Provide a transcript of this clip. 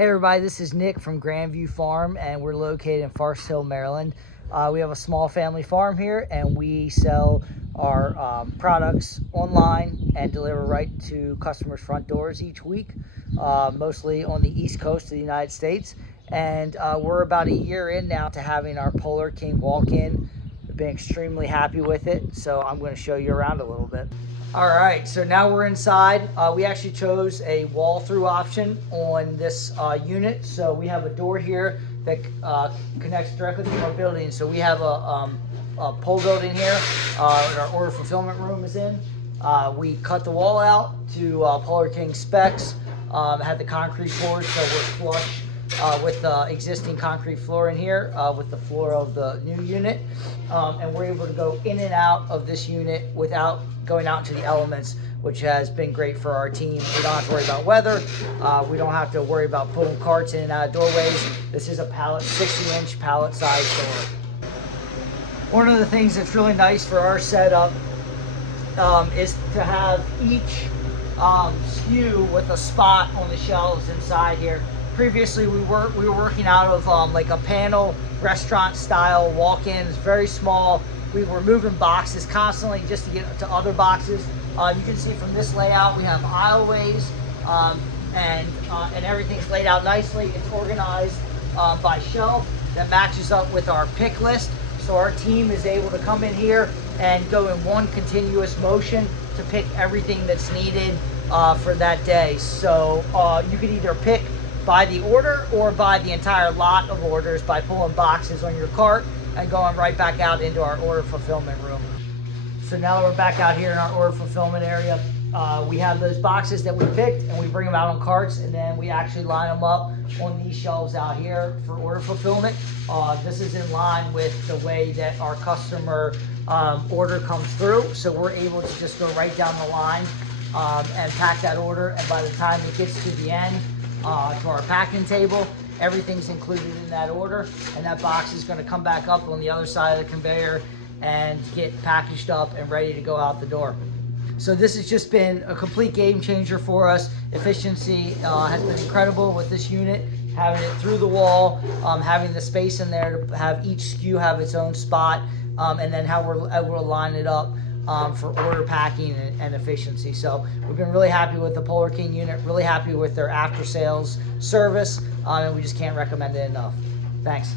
Hey everybody, this is Nick from Grandview Farm, and we're located in Farsill, Maryland. We have a small family farm here, and we sell our products online and deliver right to customers' front doors each week, mostly on the East Coast of the United States. And we're about a year in now to having our Polar King walk-in. We've been extremely happy with it, so I'm going to show you around a little bit. All right, so now we're inside. We actually chose a wall-through option on this unit. So we have a door here that connects directly to our building. So we have a pole building here that our order fulfillment room is in. We cut the wall out to Polar King specs, had the concrete poured, so we're flush with the existing concrete floor in here with the floor of the new unit. And we're able to go in and out of this unit without going out into the elements, which has been great for our team. We don't have to worry about weather. We don't have to worry about pulling carts in and out of doorways. This is a pallet, 60-inch pallet size door. One of the things that's really nice for our setup is to have each SKU with a spot on the shelves inside here. Previously, we were working out of like a panel restaurant style walk-ins, very small. We were moving boxes constantly just to get to other boxes. You can see from this layout, we have aisleways and everything's laid out nicely. It's organized by shelf that matches up with our pick list. So our team is able to come in here and go in one continuous motion to pick everything that's needed for that day. So you can either pick by the order or by the entire lot of orders by pulling boxes on your cart and going right back out into our order fulfillment room. So now that we're back out here in our order fulfillment area, we have those boxes that we picked and we bring them out on carts, and then we actually line them up on these shelves out here for order fulfillment. This is in line with the way that our customer order comes through. So we're able to just go right down the line and pack that order, and by the time it gets to the end, to our packing table, everything's included in that order, and that box is going to come back up on the other side of the conveyor and get packaged up and ready to go out the door. So this has just been a complete game changer for us. Efficiency has been incredible with this unit, having it through the wall, having the space in there to have each SKU have its own spot, and then how we're able to line it up for order packing and efficiency. So we've been really happy with the Polar King unit, really happy with their after sales service, and we just can't recommend it enough. Thanks.